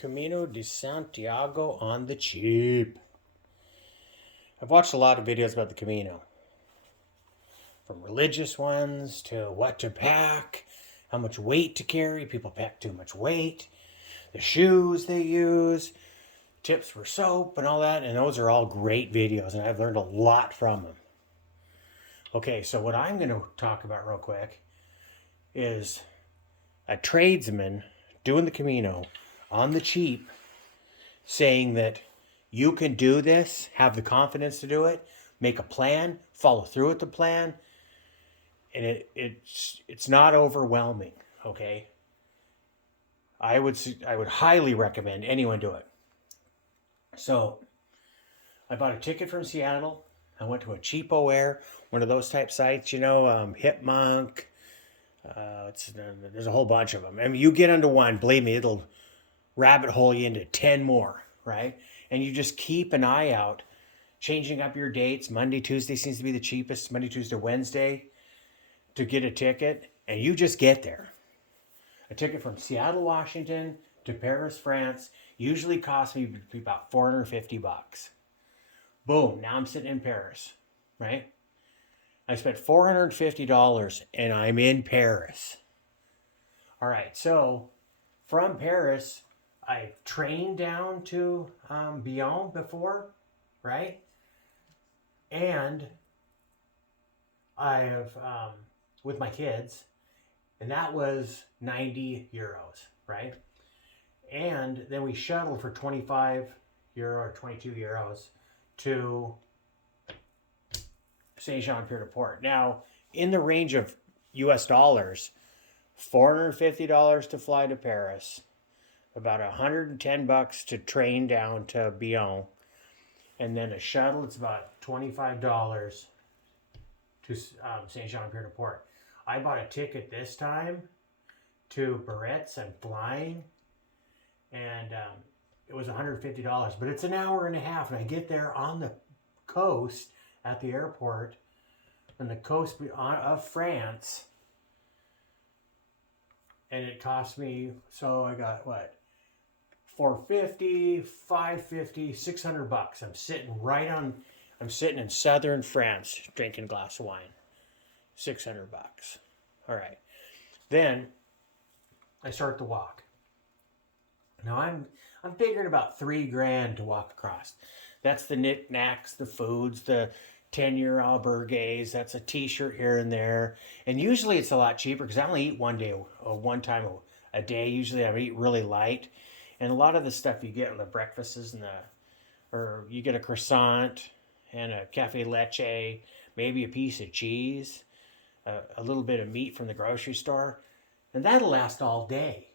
Camino de Santiago on the cheap. I've watched a lot of videos about the Camino, from religious ones to what to pack, how much weight to carry. People pack too much weight, the shoes they use, tips for soap, and all that. And those are all great videos, and I've learned a lot from them. Okay, so what I'm going to talk about real quick is a tradesman doing the Camino on the cheap, saying that you can do this, have the confidence to do it, make a plan, follow through with the plan, and it's not overwhelming. Okay, I would highly recommend anyone do it. So I bought a ticket from Seattle. I went to a Cheapo Air, one of those type sites, Hipmunk. There's a whole bunch of them. I mean, you get into one, believe me, it'll rabbit hole you into 10 more, right? And you just keep an eye out, changing up your dates. Monday, Tuesday seems to be the cheapest. Monday, Tuesday, Wednesday to get a ticket, and you just get there. A ticket from Seattle, Washington to Paris, France usually costs me about $450. Boom, now I'm sitting in Paris, right? I spent $450 and I'm in Paris. All right, so from Paris, I've trained down to Beyond before, right? And I have, with my kids, and that was 90 euros, right? And then we shuttled for 25 euro or 22 euros to Saint Jean Pied de Port. Now, in the range of US dollars, $450 to fly to Paris, about $110 to train down to Beyond, and then a shuttle, it's about $25 to Saint Jean Pied de Port. I bought a ticket this time to Biarritz. I'm flying, and it was $150, but it's an hour and a half, and I get there on the coast at the airport, on the coast of France, and it cost me, so I got what, $450, $550, $600. I'm sitting in southern France drinking a glass of wine. $600. All right. Then I start to walk. Now I'm figuring about $3,000 to walk across. That's the knickknacks, the foods, the 10-year albergues. That's a t-shirt here and there. And usually it's a lot cheaper because I only eat one time a day. Usually I eat really light. And a lot of the stuff you get in the breakfasts or you get a croissant and a cafe leche, maybe a piece of cheese, a little bit of meat from the grocery store, and that'll last all day.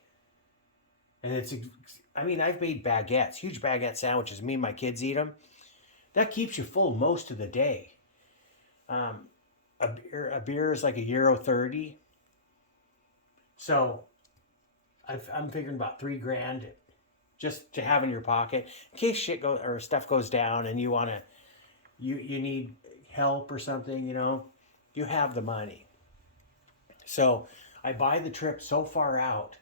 And I've made baguettes, huge baguette sandwiches. Me and my kids eat them. That keeps you full most of the day. A beer is like €1.30. So I'm figuring about $3,000 just to have in your pocket in case stuff goes down and you need help or something. You have the money. So I buy the trip so far out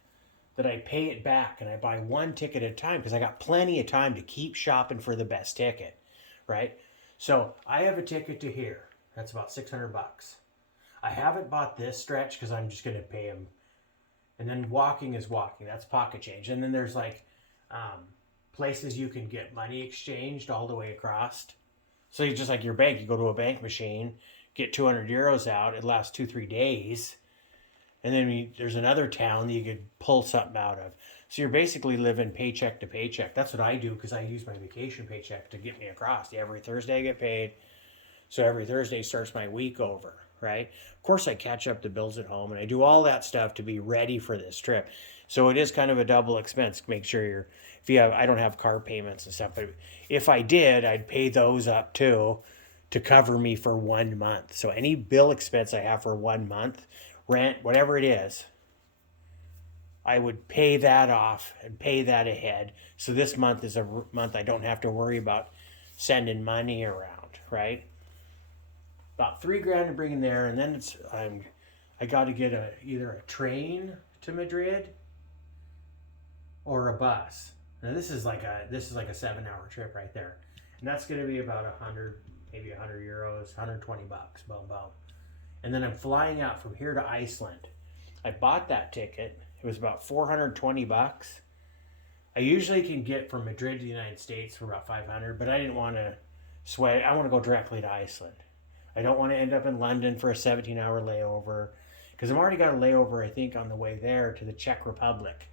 that I pay it back, and I buy one ticket at a time because I got plenty of time to keep shopping for the best ticket, right? So I have a ticket to here. That's about $600. I haven't bought this stretch because I'm just going to pay him. And then walking is walking. That's pocket change. And then there's places you can get money exchanged all the way across. So you just like your bank, you go to a bank machine, get 200 euros out. It lasts 2-3 days. And then there's another town that you could pull something out of. So you're basically living paycheck to paycheck. That's what I do because I use my vacation paycheck to get me across. Every Thursday I get paid. So every Thursday starts my week over, right? Of course I catch up the bills at home and I do all that stuff to be ready for this trip. So it is kind of a double expense. Make sure I don't have car payments and stuff, but if I did, I'd pay those up too to cover me for 1 month. So any bill expense I have for 1 month, rent, whatever it is, I would pay that off and pay that ahead. So this month is a month I don't have to worry about sending money around, right? About $3,000 to bring in there, and then I got to get either a train to Madrid or a bus. Now this is like a 7-hour trip right there, and that's going to be about 100, maybe 100 euros, 120 bucks, boom, boom. And then I'm flying out from here to Iceland. I bought that ticket. It was about 420 bucks. I usually can get from Madrid to the United States for about 500, but I didn't want to sweat it. I want to go directly to Iceland. I don't want to end up in London for a 17-hour layover, because I've already got a layover, I think, on the way there to the Czech Republic.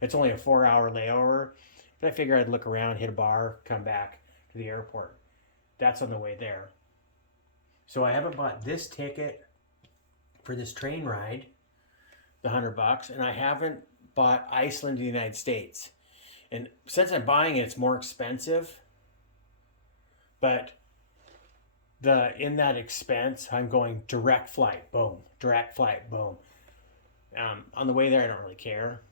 It's only a 4-hour layover, but I figure I'd look around, hit a bar, come back to the airport. That's on the way there. So I haven't bought this ticket for this train ride, the $100, and I haven't bought Iceland to the United States. And since I'm buying it, it's more expensive. But in that expense, I'm going direct flight, boom, direct flight, boom. On the way there, I don't really care,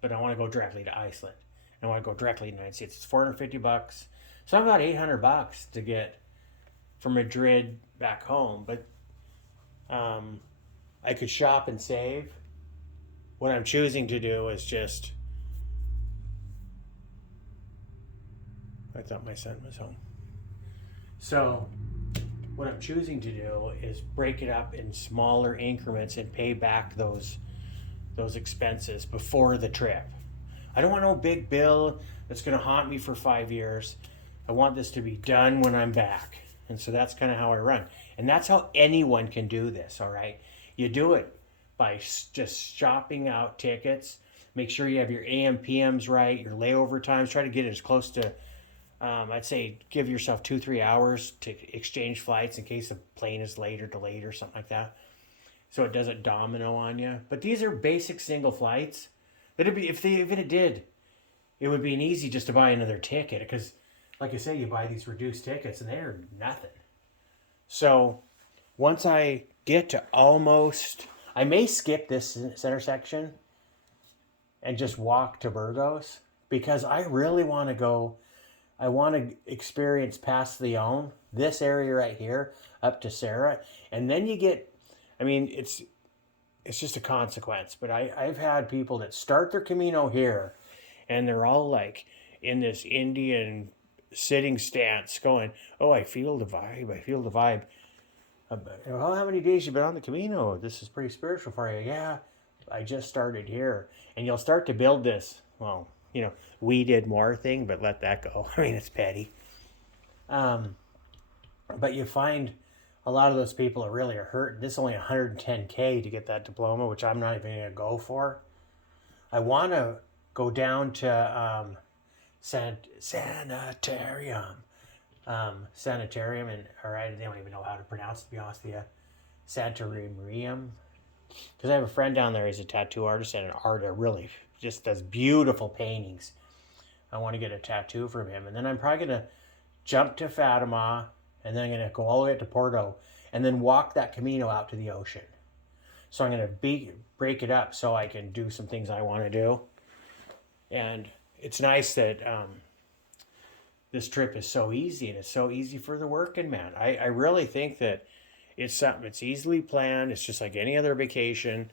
but I want to go directly to Iceland. I want to go directly to the United States. It's 450 bucks. So I'm about 800 bucks to get from Madrid back home. But I could shop and save. What I'm choosing to do is just... I thought my son was home. So what I'm choosing to do is break it up in smaller increments and pay back those expenses before the trip. I don't want no big bill that's going to haunt me for 5 years. I want this to be done when I'm back. And so that's kind of how I run. And that's how anyone can do this, all right? You do it by just shopping out tickets. Make sure you have your AM, PMs right, your layover times. Try to get it as close to, I'd say, give yourself 2-3 hours to exchange flights in case the plane is late or delayed or something like that, so it doesn't domino on you. But these are basic single flights. It'd be if it did, it would be an easy just to buy another ticket, because, like I say, you buy these reduced tickets and they're nothing. So once I get to almost, I may skip this center section and just walk to Burgos, because I really want to go. I want to experience past Leon, this area right here, up to Serra. And then you get, I mean, it's just a consequence. But I've had people that start their Camino here, and they're all like in this Indian sitting stance going, oh, I feel the vibe. I feel the vibe. Well, how many days you been on the Camino? This is pretty spiritual for you. Yeah, I just started here. And you'll start to build this, well, you know, we did more thing, but let that go. I mean, it's petty. But you find a lot of those people are really hurt. This is only 110K to get that diploma, which I'm not even going to go for. I want to go down to Sanitarium. Sanitarium, and or I don't even know how to pronounce it, to be honest with you. Sanitarium. Because I have a friend down there. He's a tattoo artist and an artist, really just does beautiful paintings. I want to get a tattoo from him. And then I'm probably going to jump to Fatima, and then I'm going to go all the way up to Porto, and then walk that Camino out to the ocean. So I'm going to break it up so I can do some things I want to do. And it's nice that this trip is so easy, and it's so easy for the working man. I really think that it's something that's easily planned. It's just like any other vacation.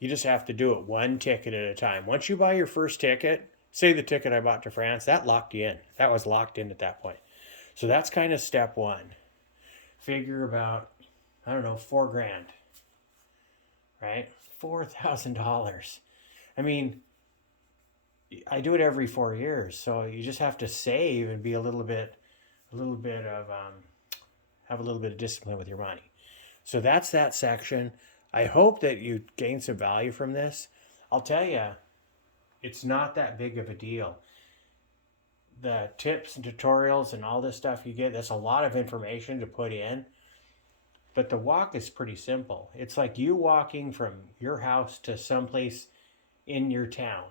You just have to do it one ticket at a time. Once you buy your first ticket, say the ticket I bought to France, that locked you in. That was locked in at that point. So that's kind of step one. Figure about, I don't know, $4,000, right? $4,000. I mean, I do it every 4 years, so you just have to save and be have a little bit of discipline with your money. So that's that section. I hope that you gain some value from this. I'll tell you, it's not that big of a deal. The tips and tutorials and all this stuff you get, that's a lot of information to put in. But the walk is pretty simple. It's like you walking from your house to someplace in your town.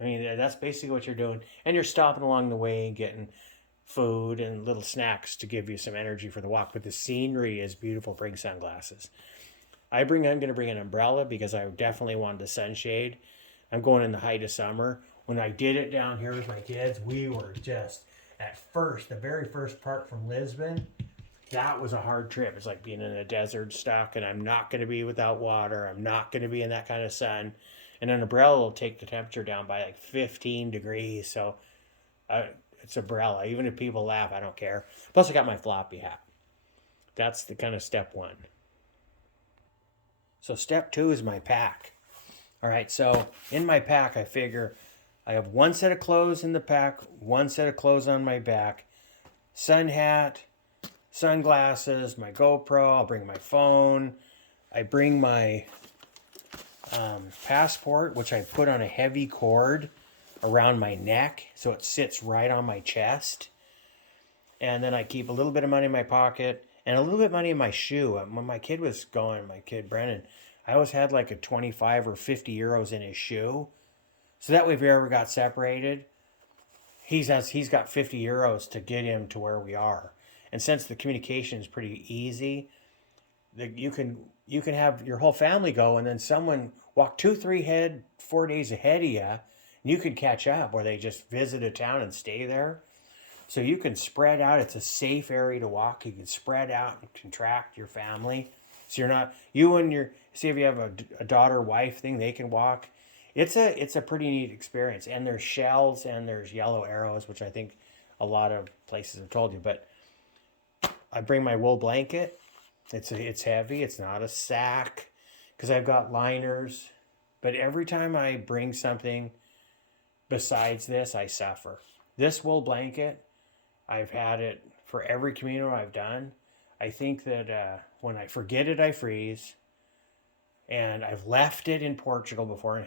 I mean, that's basically what you're doing. And you're stopping along the way and getting food and little snacks to give you some energy for the walk. But the scenery is beautiful. Bring sunglasses. I'm going to bring an umbrella because I definitely wanted the sunshade. I'm going in the height of summer. When I did it down here with my kids, we were just, at first, the very first part from Lisbon, that was a hard trip. It's like being in a desert stuck, and I'm not going to be without water. I'm not going to be in that kind of sun. And an umbrella will take the temperature down by like 15 degrees. So it's umbrella. Even if people laugh, I don't care. Plus, I got my floppy hat. That's the kind of step one. So step two is my pack. All right, so in my pack, I figure I have one set of clothes in the pack, one set of clothes on my back, sun hat, sunglasses, my GoPro. I'll bring my phone. I bring my passport, which I put on a heavy cord around my neck so it sits right on my chest. And then I keep a little bit of money in my pocket and a little bit of money in my shoe. When my kid was going, my kid Brennan, I always had like a 25 or 50 euros in his shoe. So that way if we ever got separated, he's got 50 euros to get him to where we are. And since the communication is pretty easy, you can have your whole family go, and then someone walk 4 days ahead of you, and you can catch up, or they just visit a town and stay there. So you can spread out. It's a safe area to walk. You can spread out and contract your family. So you're not, you and your, see if you have a daughter wife thing, they can walk. It's a pretty neat experience. And there's shells and there's yellow arrows, which I think a lot of places have told you. But I bring my wool blanket. It's heavy. It's not a sack because I've got liners. But every time I bring something besides this, I suffer. This wool blanket, I've had it for every Camino I've done. I think that when I forget it, I freeze. And I've left it in Portugal before and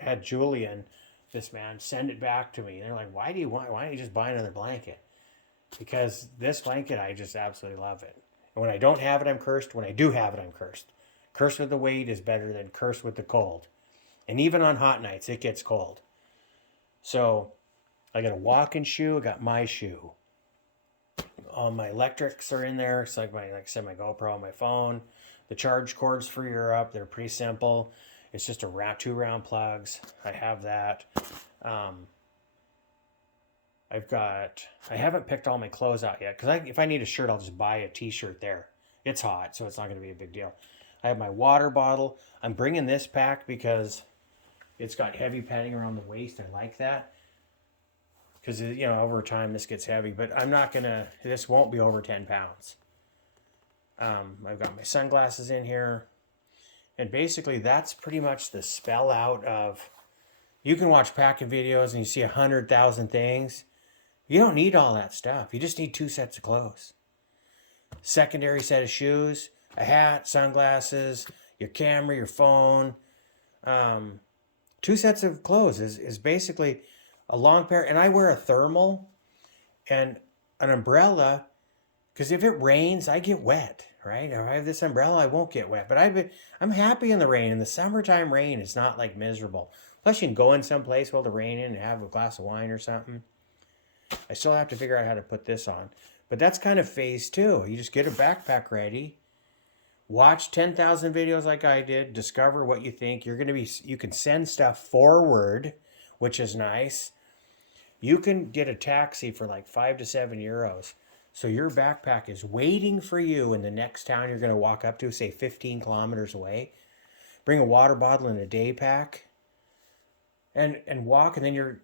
had Julian, this man, send it back to me. And they're like, why don't you just buy another blanket? Because this blanket, I just absolutely love it. And when I don't have it, I'm cursed. When I do have it, I'm cursed. Cursed with the weight is better than cursed with the cold. And even on hot nights, it gets cold. So I got a walking shoe. I got my shoe. All my electrics are in there. It's like I said, my GoPro, my phone. The charge cords for Europe, they're pretty simple. It's just 2 round plugs. I have that. I haven't picked all my clothes out yet because if I need a shirt, I'll just buy a t-shirt there. It's hot, so it's not going to be a big deal. I have my water bottle. I'm bringing this pack because it's got heavy padding around the waist. I like that because, over time this gets heavy, but this won't be over 10 pounds. I've got my sunglasses in here. And basically that's pretty much the spell out of, you can watch packing videos and you see 100,000 things. You don't need all that stuff. You just need 2 sets of clothes. Secondary set of shoes, a hat, sunglasses, your camera, your phone. 2 sets of clothes is basically a long pair. And I wear a thermal and an umbrella because if it rains, I get wet, right? If I have this umbrella, I won't get wet. But I'm happy in the rain. In the summertime rain, it's not like miserable. Plus, you can go in some place while the rain in and have a glass of wine or something. I still have to figure out how to put this on. But that's kind of phase 2. You just get a backpack ready. Watch 10,000 videos like I did. Discover what you think. You can send stuff forward, which is nice. You can get a taxi for like 5 to 7 euros. So your backpack is waiting for you in the next town you're going to walk up to, say 15 kilometers away. Bring a water bottle and a day pack and walk, and then your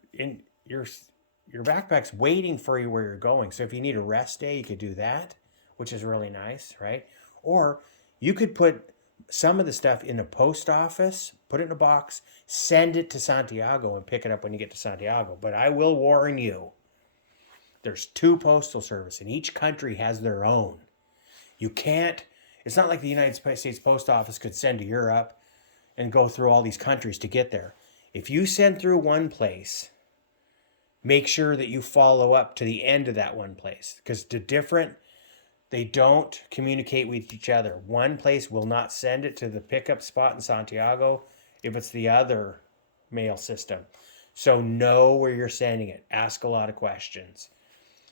backpack's waiting for you where you're going. So if you need a rest day, you could do that, which is really nice, right? Or you could put some of the stuff in a post office, put it in a box, send it to Santiago and pick it up when you get to Santiago. But I will warn you, there's 2 postal service, and each country has their own. It's not like the United States Post Office could send to Europe and go through all these countries to get there. If you send through one place, make sure that you follow up to the end of that one place, because they don't communicate with each other. One place will not send it to the pickup spot in Santiago if it's the other mail system. So know where you're sending it. Ask a lot of questions.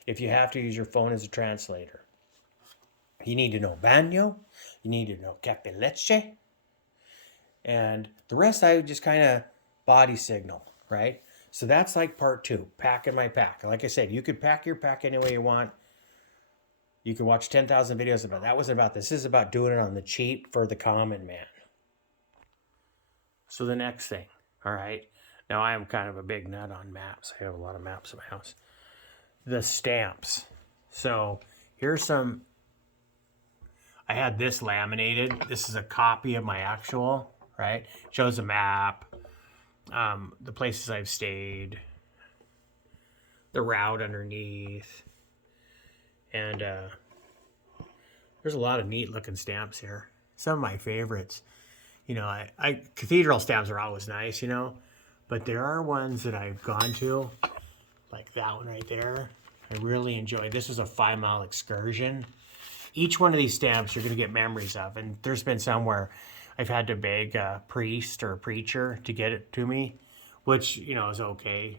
If you have to use your phone as a translator. You need to know baño. You need to know cafe leche. And the rest I would just kind of body signal, right? So that's like part 2, packing my pack. Like I said, you could pack your pack any way you want. You can watch 10,000 videos about that. Wasn't about this. This is about doing it on the cheap for the common man. So the next thing, All right. Now I am kind of a big nut on maps. I have a lot of maps in my house. The stamps. So here's some. I had this laminated. This is a copy of my actual, right? Shows a map, the places I've stayed, the route underneath, and there's a lot of neat looking stamps here. Some of my favorites. You know, I cathedral stamps are always nice, you know, but there are ones that I've gone to, like that one right there. I really enjoyed. This was a 5-mile excursion. Each one of these stamps you're going to get memories of, and there's been some where I've had to beg a priest or a preacher to get it to me, which, you know, is okay.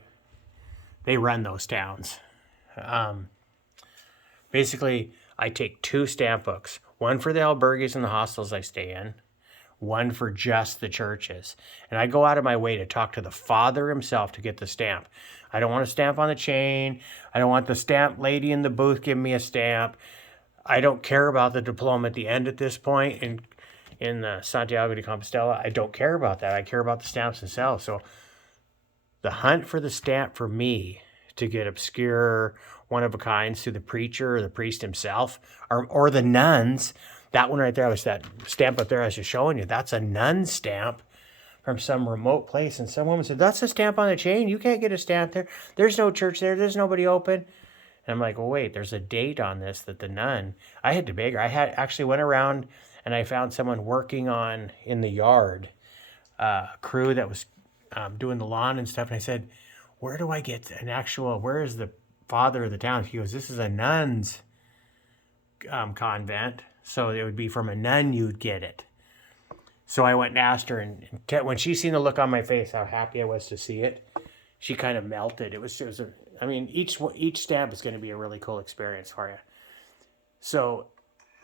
They run those towns. Basically, I take 2 stamp books, one for the albergues and the hostels I stay in, one for just the churches. And I go out of my way to talk to the father himself to get the stamp. I don't want a stamp on the chain. I don't want the stamp lady in the booth giving me a stamp. I don't care about the diploma at the end at this point in Santiago de Compostela. I don't care about that. I care about the stamps themselves. So the hunt for the stamp for me to get obscure one-of-a-kinds to the preacher or the priest himself or the nuns. That one right there was that stamp up there I was just showing you. That's a nun stamp from some remote place. And some woman said, that's a stamp on the chain. You can't get a stamp there. There's no church there. There's nobody open. And I'm like, well, wait, there's a date on this that the nun, I had to beg her. I had actually went around and I found someone working on in the yard, a crew that was doing the lawn and stuff. And I said, where do I get an actual, where is the father of the town? He goes, this is a nun's convent. So it would be from a nun you'd get it. So I went and asked her, and when she seen the look on my face, how happy I was to see it, she kind of melted. It was I mean, each stamp is going to be a really cool experience for you. So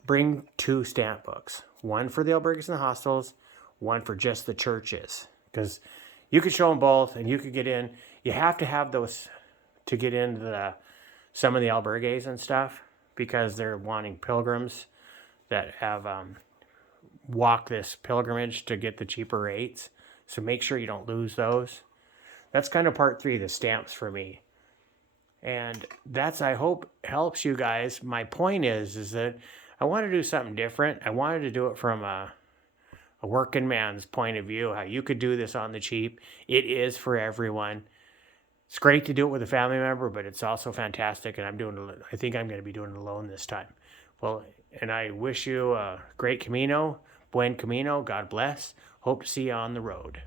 bring 2 stamp books, one for the albergues and the hostels, one for just the churches, because you could show them both and you could get in. You have to have those to get into some of the albergues and stuff, because they're wanting pilgrims that have walked this pilgrimage to get the cheaper rates. So make sure you don't lose those. That's kind of part 3, the stamps for me. And that's, I hope, helps you guys. My point is that I want to do something different. I wanted to do it from a working man's point of view, how you could do this on the cheap. It is for everyone. It's great to do it with a family member, but it's also fantastic. And I think I'm going to be doing it alone this time. Well, and I wish you a great Camino, buen Camino, God bless. Hope to see you on the road.